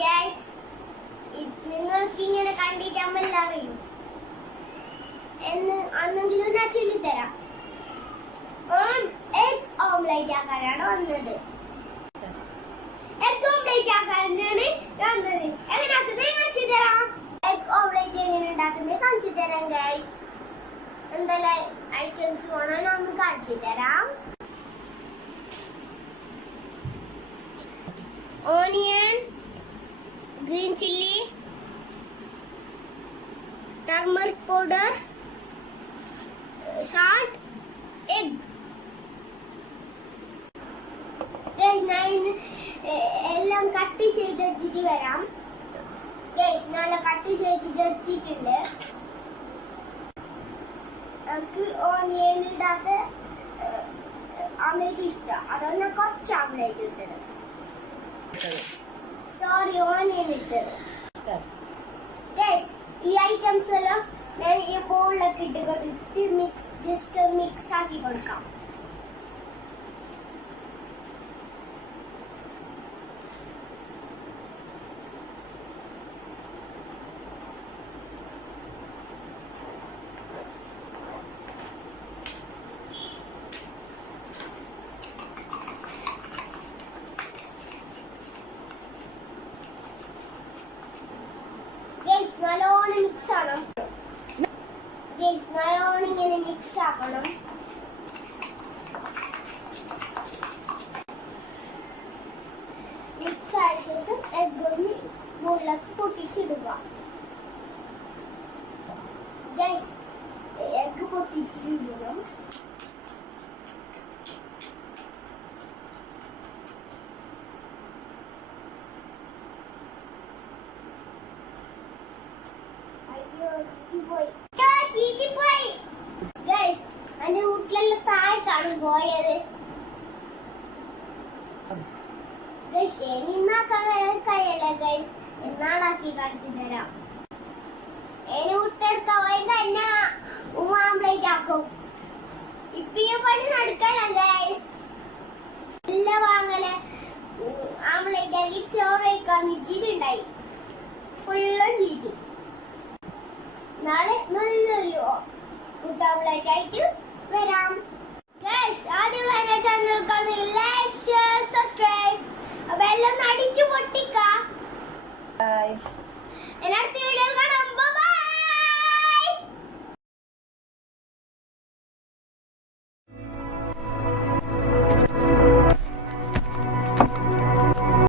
Gas നിങ്ങൾക്ക് ഇങ്ങനെ കണ്ടിട്ട് അമ്മല്ല അറിയും എന്ന് അന്നെങ്കിലും ഞാൻ ചൊല്ലിത്തരാം. എഗ് ഓംലേറ്റ് ആക്കാനാണ് വന്നത്. എഗ് ഓംലേറ്റ് ആക്കാനാണ് വന്നത്. എങ്ങനെ ആക്കുന്നത് കാണിച്ചു തരാം. എഗ് ഓംലേറ്റ് എങ്ങനെ ഉണ്ടാക്കുന്നത് കാണിച്ചു തരാം ഗൈസ്. എന്തെല്ലാം ഐറ്റംസ് വേണം ഞാൻ ഒന്ന് കാണിച്ചു തരാം. Onion, green chilli, turmeric powder, salt, egg. ഞാൻ എല്ലാം കട്ട് ചെയ്തെടുത്തിട്ട് വരാം. നല്ല കട്ട് ചെയ്തിട്ടെടുത്തിട്ടുണ്ട്. എനിക്ക് ഓണിയൻ ഇടാത്ത ആംലേറ്റ് ഇഷ്ടം. അതുകൊണ്ട് കുറച്ച് ആംലേറ്റ് ഇട്ടത്. സോറി, ഓണിയൻ ഇട്ടത്. ഈ ഐറ്റംസ് എല്ലാം ഞാൻ ഈ ബോളിലൊക്കെ ഇട്ട് കൊടുത്തിട്ട് ജസ്റ്റ് മിക്സ് ആക്കി കൊടുക്കാം. നല്ലോണം മിക്സ് ആക്കണം. നല്ലോണം ഇങ്ങനെ മിക്സ് ആക്കണം. മിക്സ് ആയ ശേഷം എഗ് ഒന്ന് മുകളിലേക്ക് പൊട്ടിച്ചിടുക. എഗ് പൊട്ടിച്ചിടണം. എന്റെ വീട്ടിലെല്ലാം താഴെക്കാണ് പോയത്. കഴിയല്ലേ ഗൈസ്, എന്നാളാക്കി കാണിച്ചു തരാം. എന്നെ വിട്ടെടുക്കാൻ പോയി ആംപ്ലേറ്റ് ആക്കും. ഇപ്പൊ ഈ പണി നടക്കല ഗൈസ്. നല്ല വാങ്ങല് ആംപ്ലേറ്റ് ആക്കി ചോറ് വയ്ക്കാൻ ഇച്ചിട്ടുണ്ടായി. ഫുള്ളും ചീറ്റി. നാളെ നല്ലൊരു ആംപ്ലേറ്റ് ആയിട്ട് വരാം. ആദ്യം എന്റെ ചാനൽ കാണുക, ലൈക്ക്, ഷെയർ, സബ്സ്ക്രൈബ്. അപ്പൊ എല്ലാം അടിച്ചു പൊട്ടിക്ക.